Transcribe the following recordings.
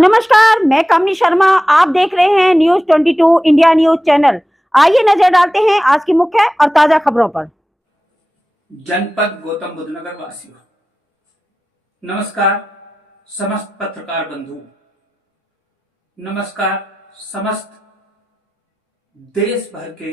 नमस्कार, मैं कामनी शर्मा। आप देख रहे हैं न्यूज 22 इंडिया न्यूज चैनल। आइए नजर डालते हैं आज की मुख्य और ताजा खबरों पर। जनपद गौतम बुद्ध नगर वासियों, नमस्कार। समस्त पत्रकार बंधु, नमस्कार। समस्त देश भर के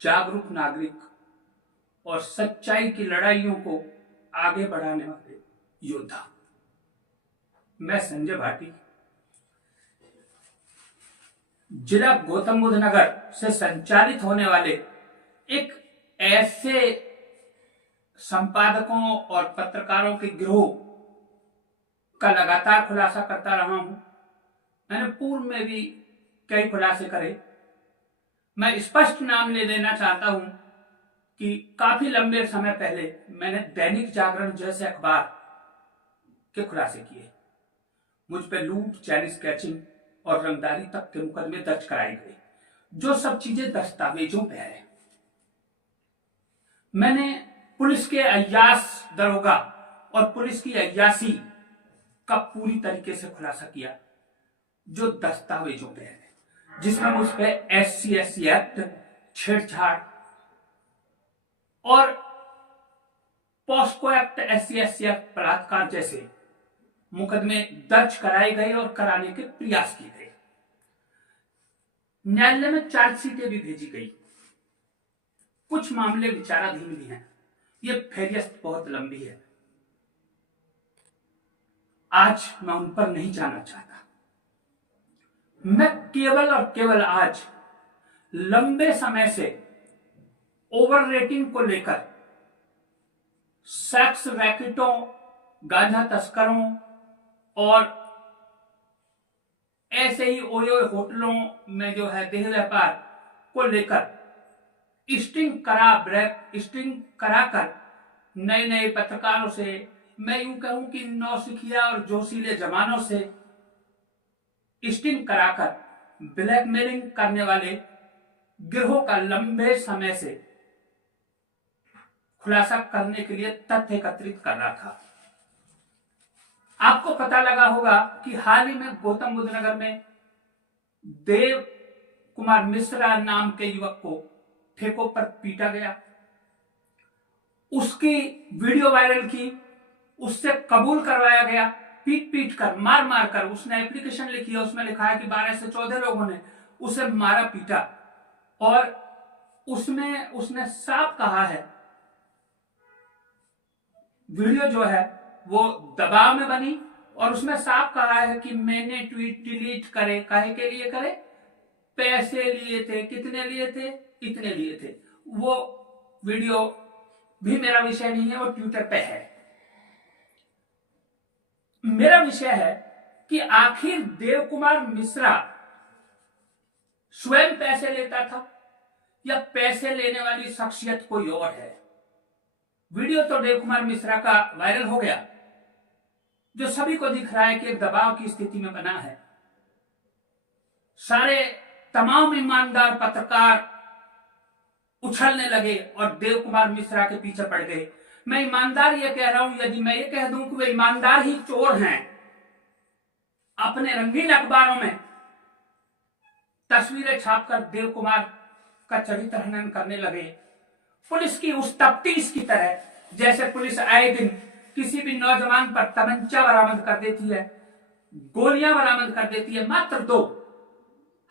जागरूक नागरिक और सच्चाई की लड़ाइयों को आगे बढ़ाने वाले योद्धा। मैं संजय भाटी, जिला गौतम बुद्ध नगर से संचालित होने वाले एक ऐसे संपादकों और पत्रकारों के गिरोह का लगातार खुलासा करता रहा हूं। मैंने पूर्व में भी कई खुलासे करे। मैं स्पष्ट नाम ले देना चाहता हूं कि काफी लंबे समय पहले मैंने दैनिक जागरण जैसे अखबार के खुलासे किए। मुझ पर लूट, चैन स्केचिंग और रंगदारी तक के मुकदमे दर्ज कराए गए, जो सब चीजें दस्तावेजों पे है। मैंने पुलिस के अय्यास दरोगा और पुलिस की अय्यासी का पूरी तरीके से खुलासा किया, जो दस्तावेजों पे है, जिसमें मुझ पे SC/SC एक्ट, छेड़छाड़ और पॉस्को एक्ट, SC/SC एक्ट, बलात्कार जैसे मुकदमे दर्ज कराए गए और कराने के प्रयास किए गए। न्यायालय में चार्जशीटें भी भेजी गई। कुछ मामले विचाराधीन भी हैं। ये फहरिस्त बहुत लंबी है, आज मैं उन पर नहीं जाना चाहता। मैं केवल और केवल आज लंबे समय से ओवर रेटिंग को लेकर सेक्स रैकेटों, गांजा तस्करों और ऐसे ही ओयो होटलों में जो है देह व्यापार को लेकर स्टिंग कराकर नए नए पत्रकारों से, मैं यूं कहूं कि नौसिखिया और जोशीले जवानों से स्टिंग कराकर ब्लैकमेलिंग करने वाले गिरोह का लंबे समय से खुलासा करने के लिए तथ्य एकत्रित कर रहा था। आपको पता लगा होगा कि हाल ही में गौतम बुद्ध नगर में देव कुमार मिश्रा नाम के युवक को ठेकों पर पीटा गया। उसकी वीडियो वायरल की, उससे कबूल करवाया गया, पीट पीट कर, मार मार कर। उसने एप्लीकेशन लिखी है, उसमें लिखा है कि 12 से 14 लोगों ने उसे मारा पीटा और उसमें उसने साफ कहा है, वीडियो जो है वो दबाव में बनी और उसमें साफ कहा है कि मैंने ट्वीट डिलीट करे, काहे के लिए करे, पैसे लिए थे, कितने लिए थे, इतने लिए थे। वो वीडियो भी मेरा विषय नहीं है, वो ट्विटर पे है। मेरा विषय है कि आखिर देव कुमार मिश्रा स्वयं पैसे लेता था या पैसे लेने वाली शख्सियत कोई और है। वीडियो तो देव कुमार मिश्रा का वायरल हो गया, जो सभी को दिख रहा है कि एक दबाव की स्थिति में बना है। सारे तमाम ईमानदार पत्रकार उछलने लगे और देव कुमार मिश्रा के पीछे पड़ गए। मैं ईमानदार ये कह रहा हूं, यदि मैं ये कह दूं कि वे ईमानदार ही चोर हैं, अपने रंगीन अखबारों में तस्वीरें छापकर देव कुमार का चरित्र हनन करने लगे, पुलिस की उस तफ्तीश की तरह जैसे पुलिस आए दिन किसी भी नौजवान पर तमंचा बरामद कर देती है, गोलियां बरामद कर देती है, मात्र 2,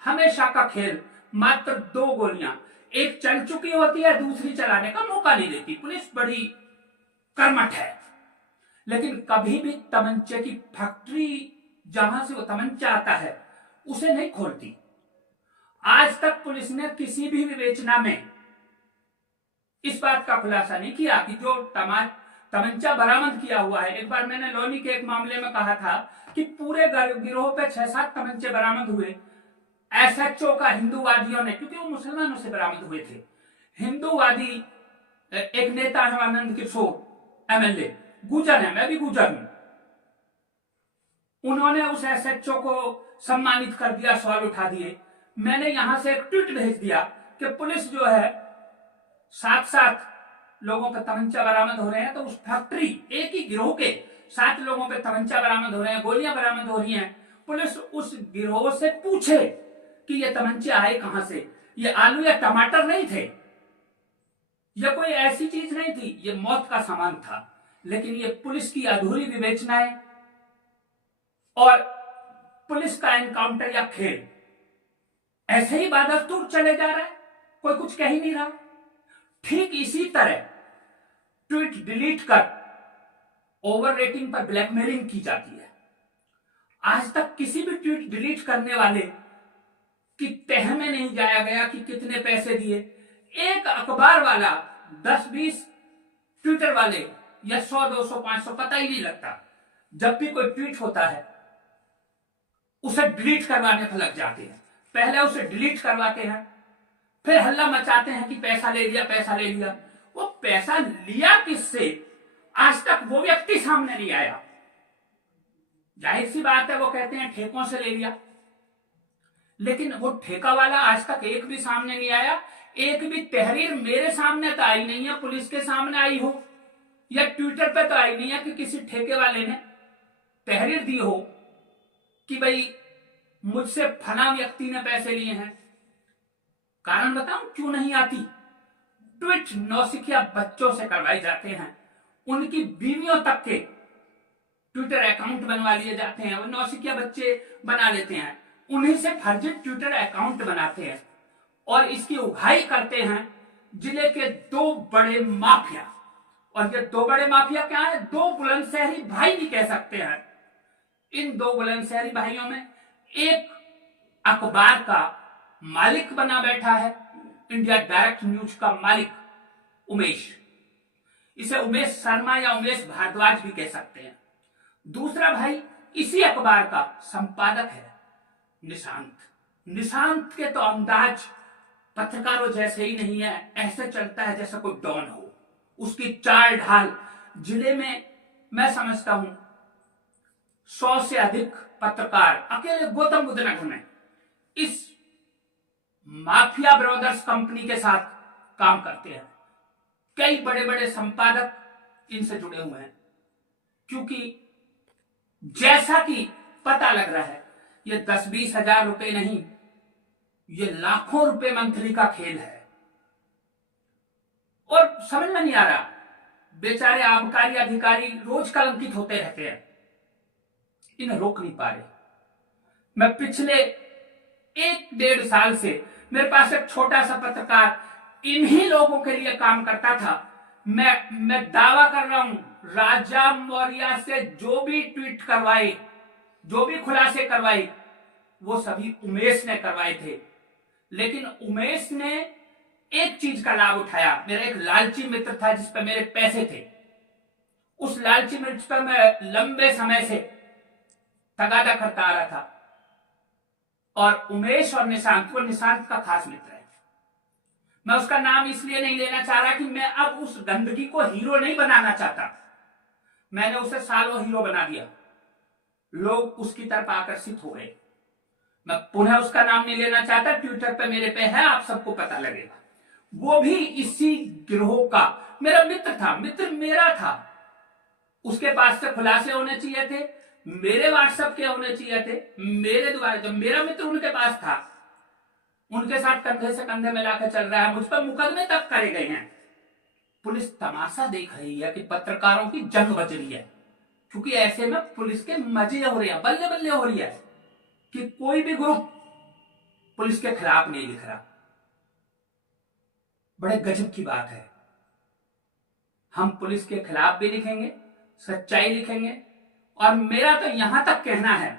हमेशा का खेल, मात्र 2 गोलियां, एक चल चुकी होती है, दूसरी चलाने का मौका नहीं देती। पुलिस बड़ी कर्मठ है, लेकिन कभी भी तमंचे की फैक्ट्री जहां से वो तमंचा आता है उसे नहीं खोलती। आज तक पुलिस ने किसी भी विवेचना में इस बात का खुलासा नहीं किया कि जो तमंचा बरामद किया हुआ है। एक बार मैंने लोनी के एक मामले में कहा था कि पूरे गिरोह पे 6-7 तमंचे बरामद हुए। SHO का हिंदूवादियों ने, क्योंकि वो मुसलमानों से बरामद हुए थे, हिंदूवादी एक नेता है आनंद किशोर MLA, गुजर है, मैं भी गुजर हूं, उन्होंने उस SHO को सम्मानित कर दिया, सवाल उठा दिए। मैंने यहां से एक ट्वीट भेज दिया कि पुलिस जो है 7-7 लोगों पे तमंचा बरामद हो रहे हैं, तो उस फैक्ट्री, एक ही गिरोह के 7 लोगों पे तमंचा बरामद हो रहे हैं, गोलियां बरामद हो रही हैं, पुलिस उस गिरोह से पूछे कि ये तमंचे आए कहां से, ये आलू या टमाटर नहीं थे, यह कोई ऐसी चीज नहीं थी, ये मौत का सामान था। लेकिन ये पुलिस की अधूरी विवेचनाएं और पुलिस का एनकाउंटर या खेल ऐसे ही बादस्तूर चले जा रहा है, कोई कुछ कह ही नहीं रहा। ठीक इसी तरह ट्वीट डिलीट कर ओवर रेटिंग पर ब्लैकमेलिंग की जाती है। आज तक किसी भी ट्वीट डिलीट करने वाले की तह में नहीं जाया गया कि कितने पैसे दिए। एक अखबार वाला 10-20 ट्विटर वाले या 100, 200, 500 पता ही नहीं लगता, जब भी कोई ट्वीट होता है उसे डिलीट करवाने पर लग जाते हैं। पहले उसे डिलीट करवाते हैं, फिर हल्ला मचाते हैं कि पैसा ले लिया, पैसा ले लिया। वो पैसा लिया किससे, आज तक वो व्यक्ति सामने नहीं आया। जाहिर सी बात है, वो कहते हैं ठेकों से ले लिया, लेकिन वो ठेका वाला आज तक एक भी सामने नहीं आया। एक भी तहरीर मेरे सामने तो आई नहीं है, पुलिस के सामने आई हो या ट्विटर पे तो आई नहीं है कि किसी ठेके वाले ने तहरीर दी हो कि भाई मुझसे फला व्यक्ति ने पैसे लिए हैं। कारण बताऊं क्यों नहीं आती? ट्वीट नौसिखिया बच्चों से करवाए जाते हैं, उनकी बीवियों तक के ट्विटर अकाउंट बनवा लिए जाते हैं, वो नौसिखिया बच्चे बना लेते हैं, उन्हीं से फर्जी ट्विटर अकाउंट बनाते हैं और इसकी उगाही करते हैं जिले के 2 बड़े माफिया। और ये 2 बड़े माफिया क्या है? 2 बुलंदशहरी भाई भी कह सकते हैं। इन 2 बुलंदशहरी भाइयों में एक अखबार का मालिक बना बैठा है, इंडिया डायरेक्ट न्यूज का मालिक उमेश, इसे उमेश शर्मा या उमेश भारद्वाज भी कह सकते हैं। दूसरा भाई इसी अखबार का संपादक है निशांत। निशांत के तो अंदाज पत्रकारों जैसे ही नहीं है, ऐसे चलता है जैसे कोई डॉन हो। उसकी चाल ढाल जिले में मैं समझता हूं 100 से अधिक पत्रकार अकेले गौतम बुद्ध नगर में इस माफिया ब्रदर्स कंपनी के साथ काम करते हैं। कई बड़े बड़े संपादक इनसे जुड़े हुए हैं, क्योंकि जैसा कि पता लग रहा है ये 10-20 हजार रुपए नहीं, ये लाखों रुपए मंथली का खेल है। और समझ में नहीं आ रहा, बेचारे आबकारी अधिकारी रोज कलंकित होते रहते हैं, इन्हें रोक नहीं पा रहे। मैं पिछले 1-1.5 साल से मेरे पास एक छोटा सा पत्रकार इन्हीं लोगों के लिए काम करता था। मैं दावा कर रहा हूं, राजा मौर्य से जो भी ट्वीट करवाए, जो भी खुलासे करवाए, वो सभी उमेश ने करवाए थे। लेकिन उमेश ने एक चीज का लाभ उठाया। मेरा एक लालची मित्र था जिस पर मेरे पैसे थे, उस लालची मित्र पर मैं लंबे समय से तगादा करता आ रहा था। और उमेश और निशांत, वो निशांत का खास मित्र है। मैं उसका नाम इसलिए नहीं लेना चाह रहा कि मैं अब उस गंदगी को हीरो नहीं बनाना चाहता। मैंने उसे सालों हीरो बना दिया, लोग उसकी तरफ आकर्षित हो गए। मैं पुनः उसका नाम नहीं लेना चाहता, ट्विटर पे मेरे पे है, आप सबको पता लगेगा। वो भी इसी गिरोह का मेरा मित्र था, मित्र मेरा था। उसके पास से खुलासे होने चाहिए थे, मेरे व्हाट्सएप के होने चाहिए थे, मेरे द्वारा। जब मेरा मित्र उनके पास था, उनके साथ कंधे से कंधे मिलाकर चल रहा है, मुझ पर मुकदमे तक करे गए हैं। पुलिस तमाशा देख रही है कि पत्रकारों की जंग बज रही है, क्योंकि ऐसे में पुलिस के मजे हो रहे हैं, बल्ले बल्ले हो रही है कि कोई भी ग्रुप पुलिस के खिलाफ नहीं लिख रहा। बड़े गजब की बात है। हम पुलिस के खिलाफ भी लिखेंगे, सच्चाई लिखेंगे। और मेरा तो यहां तक कहना है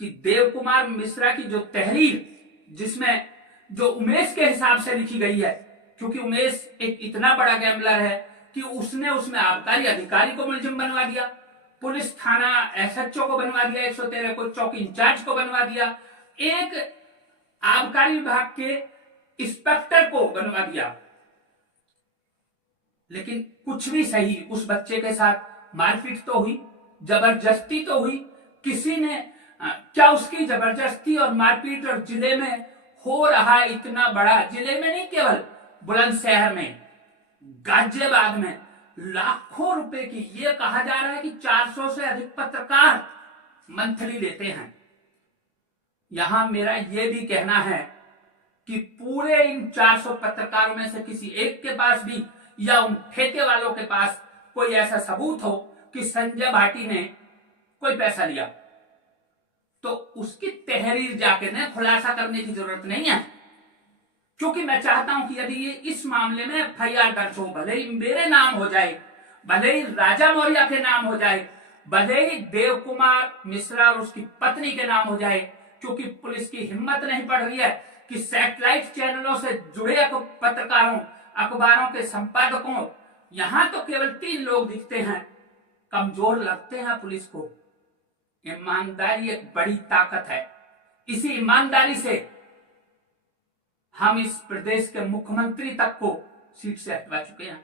कि देव कुमार मिश्रा की जो तहरीर, जिसमें जो उमेश के हिसाब से लिखी गई है, क्योंकि उमेश एक इतना बड़ा गैम्बलर है कि उसने उसमें आबकारी अधिकारी को मुलजिम बनवा दिया, पुलिस थाना एसएचओ को बनवा दिया, 113 को चौकी इंचार्ज को बनवा दिया, एक आबकारी विभाग के इंस्पेक्टर को बनवा दिया। लेकिन कुछ भी सही, उस बच्चे के साथ मारपीट तो हुई, जबरदस्ती तो हुई। किसी ने क्या उसकी जबरदस्ती और मारपीट और जिले में हो रहा इतना बड़ा, जिले में नहीं केवल बुलंदशहर में, गाजियाबाद में लाखों रुपए की, ये कहा जा रहा है कि 400 से अधिक पत्रकार मंथली लेते हैं। यहां मेरा यह भी कहना है कि पूरे इन 400 पत्रकारों में से किसी एक के पास भी या उन ठेके वालों के पास कोई ऐसा सबूत हो कि संजय भाटी ने कोई पैसा लिया, तो उसकी तहरीर जाके ने खुलासा करने की जरूरत नहीं है। क्योंकि मैं चाहता हूं कि यदि ये इस मामले में एफआईआर दर्ज हो, भले ही मेरे नाम हो जाए, भले ही राजा मौर्य के नाम हो जाए, भले ही देव कुमार मिश्रा और उसकी पत्नी के नाम हो जाए, क्योंकि पुलिस की हिम्मत नहीं पड़ रही है कि सैटेलाइट चैनलों से जुड़े पत्रकारों, अखबारों के संपादकों, यहां तो केवल 3 लोग दिखते हैं, कमजोर लगते हैं पुलिस को। ईमानदारी एक बड़ी ताकत है। इसी ईमानदारी से हम इस प्रदेश के मुख्यमंत्री तक को सीट से हटवा चुके हैं।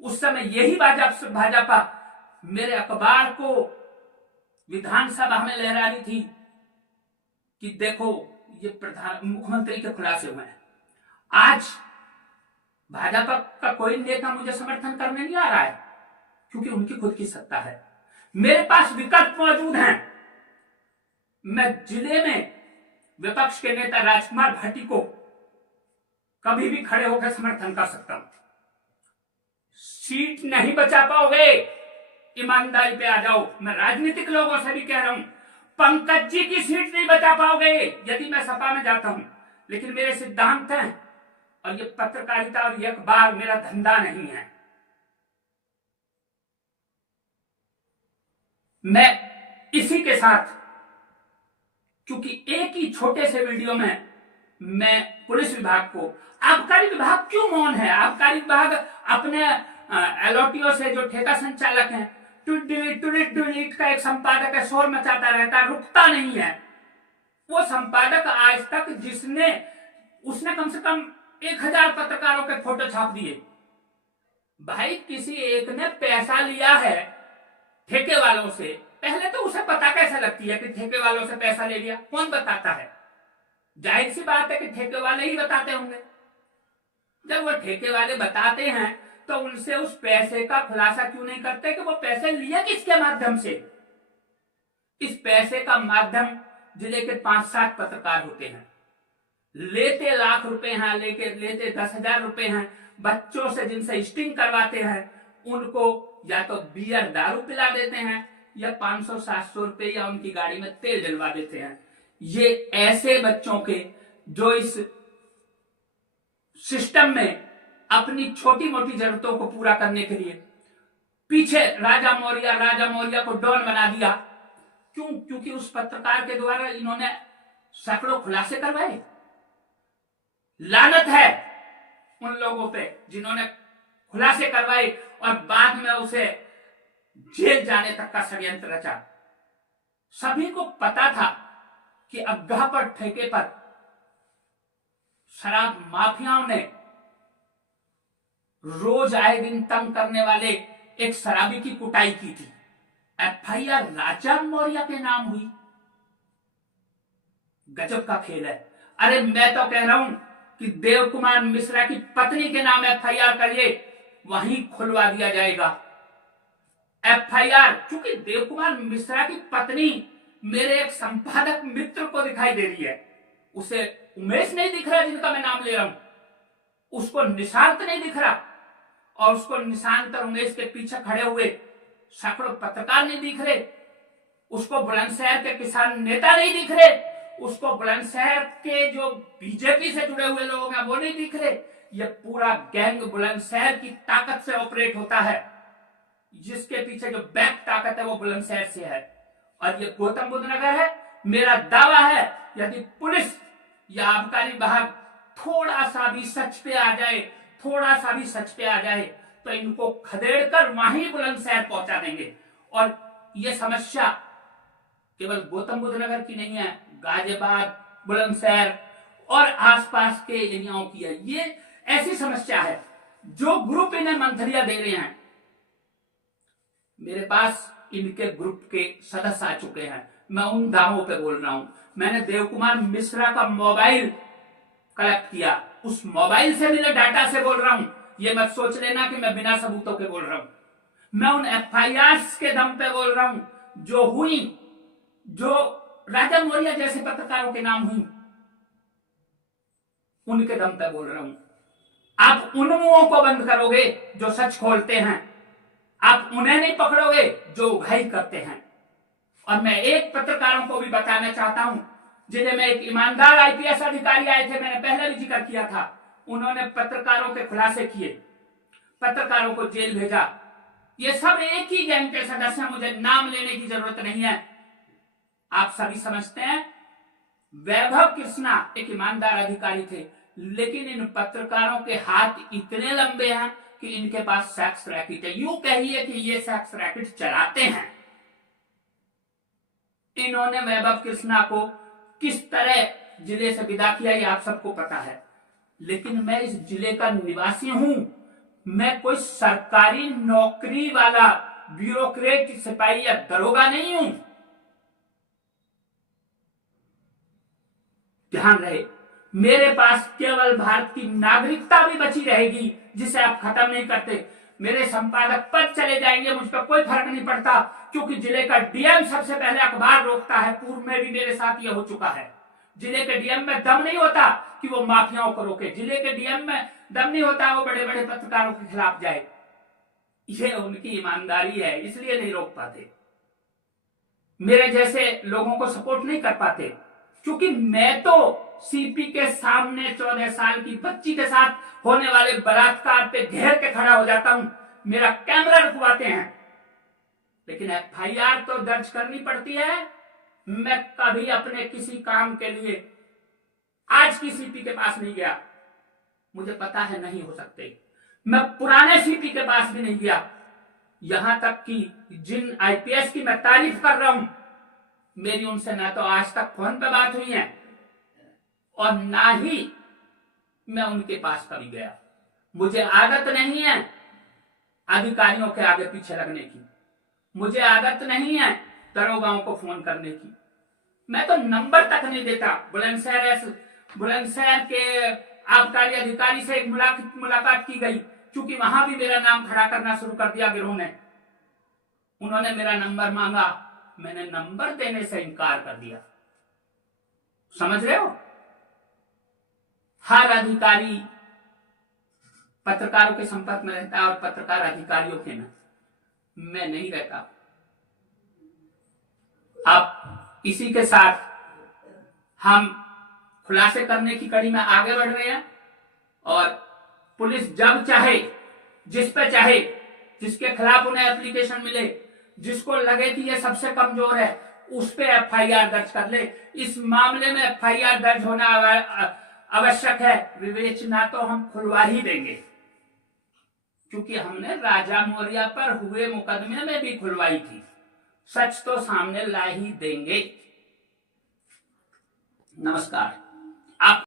उस समय यही भाजपा मेरे अखबार को विधानसभा में लहरा रही थी कि देखो ये मुख्यमंत्री के खुलासे हुए हैं। आज भाजपा का कोई नेता मुझे समर्थन करने नहीं आ रहा है, क्योंकि उनकी खुद की सत्ता है। मेरे पास विकल्प मौजूद हैं। मैं जिले में विपक्ष के नेता राजकुमार भाटी को कभी भी खड़े होकर समर्थन कर सकता हूं। सीट नहीं बचा पाओगे, ईमानदारी पे आ जाओ। मैं राजनीतिक लोगों से भी कह रहा हूं, पंकज जी की सीट नहीं बचा पाओगे यदि मैं सपा में जाता हूं, लेकिन मेरे सिद्धांत हैं और ये पत्रकारिता और ये अखबार मेरा धंधा नहीं है। मैं इसी के साथ, क्योंकि एक ही छोटे से वीडियो में मैं पुलिस विभाग को, आबकारी विभाग क्यों मौन है? आबकारी विभाग अपने एलओटीओ से जो ठेका संचालक हैं, ट्वीट का एक संपादक है, शोर मचाता रहता है, रुकता नहीं है। वो संपादक आज तक उसने कम से कम 1000 पत्रकारों के फोटो छाप दिए। भाई किसी एक ने पैसा लिया है ठेके वालों से, पहले तो उसे पता कैसे लगती है कि ठेके वालों से पैसा ले लिया? कौन बताता है? जाहिर सी बात है कि ठेके वाले ही बताते होंगे। जब वो ठेके वाले बताते हैं तो उनसे उस पैसे का खुलासा क्यों नहीं करते कि वो पैसे लिया किसके माध्यम से? इस पैसे का माध्यम जिले के 5-7 पत्रकार होते हैं। लेते लाख रुपए हैं, लेते 10,000 रुपए हैं। बच्चों से जिनसे स्टिंग करवाते हैं उनको या तो बियर दारू पिला देते हैं या 500-700 रुपए या उनकी गाड़ी में तेल डलवा देते हैं। ये ऐसे बच्चों के जो इस सिस्टम में अपनी छोटी मोटी जरूरतों को पूरा करने के लिए पीछे राजा मौर्य को डॉन बना दिया। क्यों? क्योंकि उस पत्रकार के द्वारा इन्होंने सैकड़ों खुलासे करवाए। लानत है उन लोगों पे जिन्होंने खुलासे करवाए और बाद में उसे जेल जाने तक का षड्यंत्र रचा। सभी को पता था कि अग्गा पर ठेके पर शराब माफियाओं ने रोज आए दिन तंग करने वाले एक शराबी की कुटाई की थी। एफआईआर राजा मौर्य के नाम हुई। गजब का खेल है। अरे मैं तो कह रहा हूं कि देव कुमार मिश्रा की पत्नी के नाम एफआईआर करिए, वहीं खुलवा दिया जाएगा एफआईआर। क्योंकि देव कुमार मिश्रा की पत्नी मेरे एक संपादक मित्र को दिखाई दे रही है। उसे उमेश नहीं दिख रहा जिनका मैं नाम ले रहा हूं, उसको निशांत नहीं दिख रहा, और उसको निशांत और उमेश के पीछे खड़े हुए सैकड़ों पत्रकार नहीं दिख रहे, उसको बुलंदशहर के किसान नेता नहीं दिख रहे, उसको बुलंदशहर के जो बीजेपी से जुड़े हुए लोग हैं वो नहीं दिख रहे। ये पूरा गैंग बुलंदशहर की ताकत से ऑपरेट होता है। जिसके पीछे जो बैक ताकत है वो बुलंदशहर से है, और ये गौतम बुद्ध नगर है। मेरा दावा है यदि पुलिस या आबकारी विभाग थोड़ा सा भी सच पे आ जाए, थोड़ा सा भी सच पे आ जाए, तो इनको खदेड़कर वहीं बुलंदशहर पहुंचा देंगे। और ये समस्या केवल गौतम बुद्ध नगर की नहीं है, गाजियाबाद, बुलंदशहर और आसपास के एरियाओं की है। ये ऐसी समस्या है जो ग्रुप इन्हें मंथरिया दे रहे हैं। मेरे पास इनके ग्रुप के सदस्य आ चुके हैं, मैं उन दावों पे बोल रहा हूं। मैंने देव कुमार मिश्रा का मोबाइल कलेक्ट किया, उस मोबाइल से मिले डाटा से बोल रहा हूं। ये मत सोच लेना कि मैं बिना सबूतों के बोल रहा हूं। मैं उन एफआईआर के दम पे बोल रहा हूं जो हुई, जो राजा मौर्य जैसे पत्रकारों के नाम हुई, उनके दम पे बोल रहा हूं। आप उन मुंहों को बंद करोगे जो सच खोलते हैं, आप उन्हें नहीं पकड़ोगे जो उघाई करते हैं। और मैं एक पत्रकारों को भी बताना चाहता हूं, जिन्हें में एक ईमानदार आईपीएस अधिकारी आए थे, मैंने पहले भी जिक्र किया था, उन्होंने पत्रकारों के खुलासे किए, पत्रकारों को जेल भेजा। ये सब एक ही गैंग के सदस्य हैं, मुझे नाम लेने की जरूरत नहीं है, आप सभी समझते हैं। वैभव कृष्णा एक ईमानदार अधिकारी थे, लेकिन इन पत्रकारों के हाथ इतने लंबे हैं कि इनके पास सेक्स रैकेट है। यूं कहिए कि ये सेक्स रैकेट चलाते हैं। इन्होंने वैभव कृष्णा को किस तरह जिले से विदा किया, ये आप सबको पता है। लेकिन मैं इस जिले का निवासी हूं, मैं कोई सरकारी नौकरी वाला ब्यूरोक्रेट, सिपाही या दरोगा नहीं हूं। ध्यान रहे, मेरे पास केवल भारत की नागरिकता भी बची रहेगी, जिसे आप खत्म नहीं करते। मेरे संपादक पद चले जाएंगे, मुझ पर कोई फर्क नहीं पड़ता, क्योंकि जिले का डीएम सबसे पहले अखबार रोकता है। पूर्व में भी मेरे साथ यह हो चुका है। जिले के डीएम में दम नहीं होता कि वो माफियाओं को रोके, जिले के डीएम में दम नहीं होता वो बड़े बड़े पत्रकारों के खिलाफ जाए। ये उनकी ईमानदारी है, इसलिए नहीं रोक पाते, मेरे जैसे लोगों को सपोर्ट नहीं कर पाते। क्योंकि मैं तो सीपी के सामने 14 साल की बच्ची के साथ होने वाले बलात्कार पे घेर के खड़ा हो जाता हूं, मेरा कैमरा रुकवाते हैं, लेकिन एफआईआर तो दर्ज करनी पड़ती है। मैं कभी अपने किसी काम के लिए आज की सीपी के पास नहीं गया, मुझे पता है नहीं हो सकते। मैं पुराने सीपी के पास भी नहीं गया, यहां तक कि जिन आईपीएस की मैं तारीफ कर रहा हूं, मेरी उनसे ना तो आज तक फोन पे बात हुई है और ना ही मैं उनके पास कभी गया। मुझे आदत नहीं है अधिकारियों के आगे पीछे लगने की, मुझे आदत नहीं है दरोगाओं को फोन करने की। मैं तो नंबर तक नहीं देता। बुलंदशहर के आबकारी अधिकारी से एक मुलाकात की गई, क्योंकि वहां भी मेरा नाम खड़ा करना शुरू कर दिया गिरोह ने। उन्होंने मेरा नंबर मांगा, मैंने नंबर देने से इनकार कर दिया। समझ रहे हो, हर अधिकारी पत्रकारों के संपर्क में रहता है और पत्रकार अधिकारियों के ना, मैं नहीं रहता। अब इसी के साथ हम खुलासे करने की कड़ी में आगे बढ़ रहे हैं और पुलिस जब चाहे, जिस पे चाहे, जिसके खिलाफ उन्हें एप्लीकेशन मिले, जिसको लगे कि ये सबसे कमजोर है, उस पे एफआईआर दर्ज कर ले। इस मामले में एफआईआर दर्ज होना आवश्यक है, विवेचना तो हम खुलवा ही देंगे, क्योंकि हमने राजा मौर्य पर हुए मुकदमे में भी खुलवाई थी। सच तो सामने ला ही देंगे। नमस्कार। आप